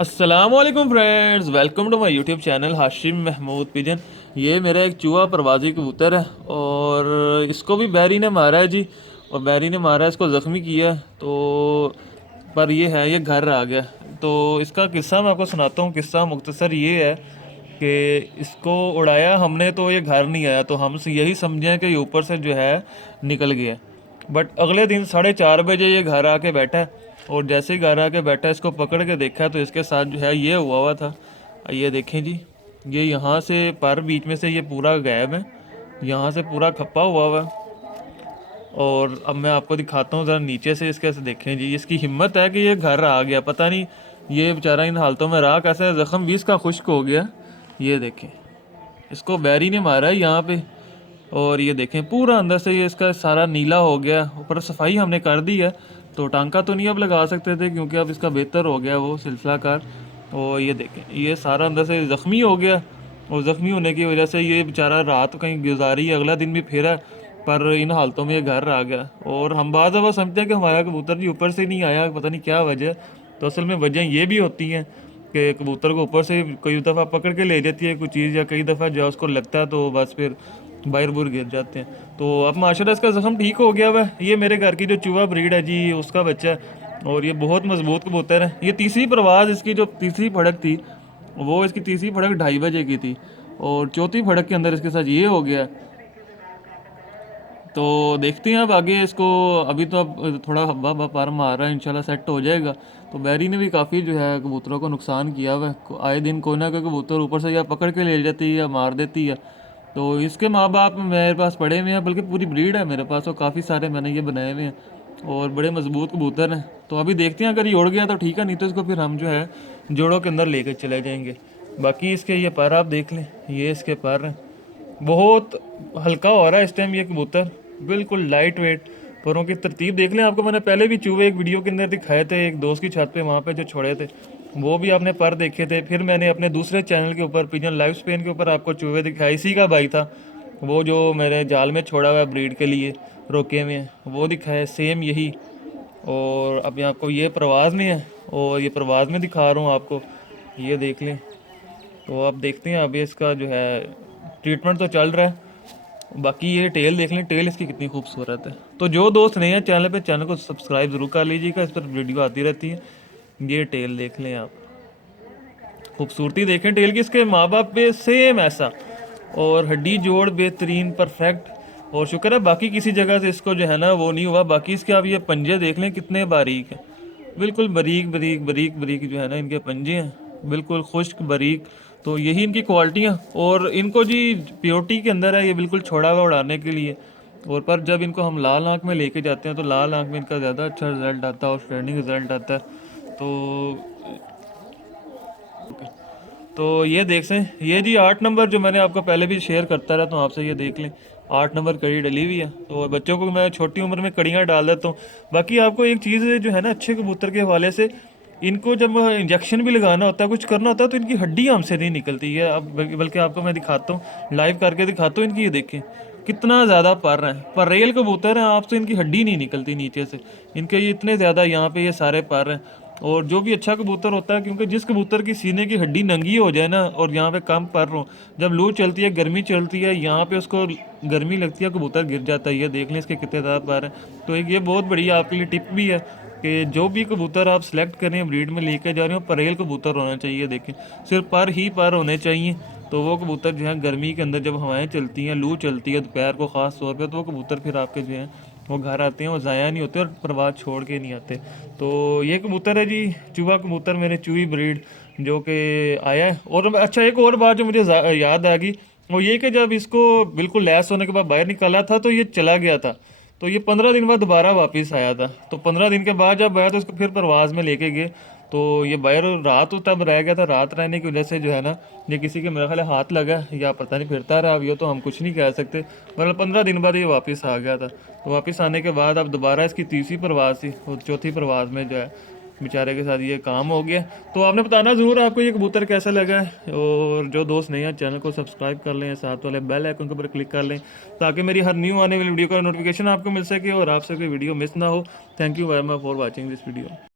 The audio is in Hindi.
अस्सलामुअलैकुम friends, welcome to my YouTube channel Hashim Mahmood pigeon. ये मेरा एक चूहा प्रवासी कबूतर है और इसको भी बैरी ने मारा है जी। और बैरी ने मारा है, इसको ज़ख्मी किया है। तो पर ये है, ये घर आ गया। तो इसका किस्सा मैं आपको सुनाता हूँ। किस्सा मुख्तसर ये है कि इसको उड़ाया हमने तो ये घर नहीं आया, तो हम यही समझें कि ये ऊपर से जो है निकल गया। बट अगले दिन 4:30 बजे ये घर आके बैठा है। और जैसे ही घर आके बैठा है, इसको पकड़ के देखा तो इसके साथ जो है ये हुआ था। ये देखें जी, ये यहाँ से पर बीच में से ये पूरा गायब है, यहाँ से पूरा खप्पा हुआ है। और अब मैं आपको दिखाता हूँ ज़रा नीचे से इसके से देखें जी, इसकी हिम्मत है कि ये घर आ गया। पता नहीं ये बेचारा इन हालतों में रहा कैसे, ज़ख्म भी इसका खुश्क हो गया। ये देखें, इसको बैरी ने मारा है यहाँ पे। और ये देखें पूरा अंदर से ये इसका सारा नीला हो गया। ऊपर सफाई हमने कर दी है, तो टांका तो नहीं अब लगा सकते थे क्योंकि अब इसका बेहतर हो गया वो सिलसिलाकार। और ये देखें, ये सारा अंदर से ज़ख्मी हो गया। और ज़ख्मी होने की वजह से ये बेचारा रात कहीं गुजारी, अगला दिन भी फिरा, पर इन हालतों में ये घर आ गया। और हम बाद दफ़ा समझते हैं कि हमारा कबूतर जी ऊपर से नहीं आया, पता नहीं क्या वजह। तो असल में वजह ये भी होती हैं कि कबूतर को ऊपर से कई दफ़ा पकड़ के ले जाती है कोई चीज़, या कई दफ़ा जो उसको लगता है तो बस फिर बाहर बुर गिर जाते हैं। तो अब माशाल्लाह इसका ज़ख्म ठीक हो गया हुआ है। ये मेरे घर की जो चूहा ब्रीड है जी, उसका बच्चा है। और ये बहुत मजबूत कबूतर है। ये तीसरी परवाज़ इसकी, जो तीसरी फड़क थी वो इसकी तीसरी फड़क 2:30 बजे की थी। और चौथी फड़क के अंदर इसके साथ ये हो गया। तो देखते हैं अब आगे इसको। अभी तो अब थोड़ा हब्बा हब्बा पर मार रहा है, इंशाल्लाह सेट हो जाएगा। तो बैरी ने भी काफ़ी जो है कबूतरों को नुकसान किया हुआ है। आए दिन कोई ना कोई कबूतर ऊपर से या पकड़ के ले जाती है या मार देती है। तो इसके माँ बाप मेरे पास पड़े हुए हैं, बल्कि पूरी ब्रीड है मेरे पास, और काफ़ी सारे मैंने ये बनाए हुए हैं। और बड़े मजबूत कबूतर हैं। तो अभी देखते हैं, अगर ये उड़ गया तो ठीक है, नहीं तो इसको फिर हम जो है जोड़ों के अंदर लेकर चले जाएंगे। बाकी इसके ये पर आप देख लें, ये इसके पर हैं। बहुत हल्का हो रहा है इस टाइम ये कबूतर, बिल्कुल लाइट वेट। परों की तरतीब देख लें। आपको मैंने पहले भी चूहे एक वीडियो के अंदर दिखाए थे, एक दोस्त की छत पे वहाँ पे जो छोड़े थे, वो भी आपने पर देखे थे। फिर मैंने अपने दूसरे चैनल के ऊपर पिजन लाइव स्पेन के ऊपर आपको चूहे दिखाए। इसी का भाई था वो, जो मेरे जाल में छोड़ा हुआ है ब्रीड के लिए रोके में, वो दिखाए सेम यही। और अभी आपको ये प्रवास में है, और ये प्रवास में दिखा रहा हूँ आपको, ये देख लें। तो आप देखते हैं अभी इसका जो है ट्रीटमेंट तो चल रहा है। बाकी ये टेल देख लें, टेल इसकी कितनी खूबसूरत है। तो जो दोस्त नहीं है चैनल पे, चैनल को सब्सक्राइब ज़रूर कर लीजिएगा, इस पर वीडियो आती रहती है। ये टेल देख लें आप, खूबसूरती देखें टेल की। इसके माँ बाप पे सेम ऐसा, और हड्डी जोड़ बेहतरीन परफेक्ट। और शुक्र है बाकी किसी जगह से इसको जो है ना वो नहीं हुआ। बाकी इसके आप ये पंजे देख लें कितने बारीक हैं, बिल्कुल बारीक बारीक बारीक बारीक जो है ना इनके पंजे हैं, बिल्कुल खुश्क बारीक। तो यही इनकी क्वालिटियाँ। और इनको जी प्योरिटी के अंदर है ये, बिल्कुल छोड़ा हुआ उड़ाने के लिए। और पर जब इनको हम लाल आँख में लेके जाते हैं तो लाल आँख में इनका ज़्यादा अच्छा रिजल्ट आता है और स्टैंडिंग रिजल्ट आता है। तो ये देख सें, ये जी 8 नंबर जो मैंने आपको पहले भी शेयर करता रहता हूँ आपसे, ये देख लें 8 नंबर कड़ी डली हुई है। तो बच्चों को मैं छोटी उम्र में कड़ियाँ डाल देता हूँ। बाकी आपको एक चीज़ जो है ना अच्छे कबूतर के हवाले से, इनको जब इंजेक्शन भी लगाना होता है, कुछ करना होता है, तो इनकी हड्डी हमसे नहीं निकलती है। अब बल्कि आपको मैं दिखाता हूँ, लाइव करके दिखाता हूँ इनकी। ये देखें कितना ज़्यादा पर है, पर रेल कबूतर हैं आपसे इनकी हड्डी नहीं निकलती नीचे से। इनके ये इतने ज़्यादा यहाँ पे ये सारे पर हैं। और जो भी अच्छा कबूतर होता है, क्योंकि जिस कबूतर की सीने की हड्डी नंगी हो जाए ना, और यहाँ पे कम पर हो, जब लू चलती है गर्मी चलती है, यहाँ पे उसको गर्मी लगती है, कबूतर गिर जाता है। ये देख लें इसके कितने ज़्यादा पर हैं। तो एक ये बहुत बढ़िया आपके लिए टिप भी है कि जो भी कबूतर आप सेलेक्ट करें ब्रीड में लेके जा रहे हो, परेल कबूतर होना चाहिए। देखें सिर्फ पर ही पर होने चाहिए। तो वो कबूतर जो है गर्मी के अंदर जब हवाएं चलती हैं, लू चलती है दोपहर को ख़ास तौर पे, तो वो कबूतर फिर आपके जो हैं वो घर आते हैं, वो ज़ाया नहीं होते और प्रवास छोड़ के नहीं आते। तो ये कबूतर है जी, चूहा कबूतर, मेरे चूही ब्रीड जो कि आया है। और अच्छा एक और बात जो मुझे याद आ गई, वो ये कि जब इसको बिल्कुल लैस होने के बाद बाहर निकाला था तो ये चला गया था। तो ये 15 दिन बाद दोबारा वापस आया था। तो 15 दिन के बाद जब आया तो इसको फिर परवाज़ में लेके गए। तो ये बाहर रात तब रह गया था, रात रहने की वजह से जो है ना ये किसी के मेरा ख्याल है हाथ लगा या पता नहीं फिरता रहा, अब ये तो हम कुछ नहीं कह सकते। मतलब 15 दिन बाद ये वापस आ गया था। तो वापस आने के बाद अब दोबारा इसकी तीसरी परवाज़ थी, और चौथी परवाज़ में जो है बेचारे के साथ ये काम हो गया। तो आपने बताना ज़रूर आपको ये कबूतर कैसा लगा है। और जो दोस्त नहीं है चैनल को सब्सक्राइब कर लें, साथ वाले बेल आइकन के ऊपर क्लिक कर लें, ताकि मेरी हर न्यू आने वाली वीडियो का नोटिफिकेशन आपको मिल सके और आपसे कोई वीडियो मिस ना हो। Thank you very much for watching this video.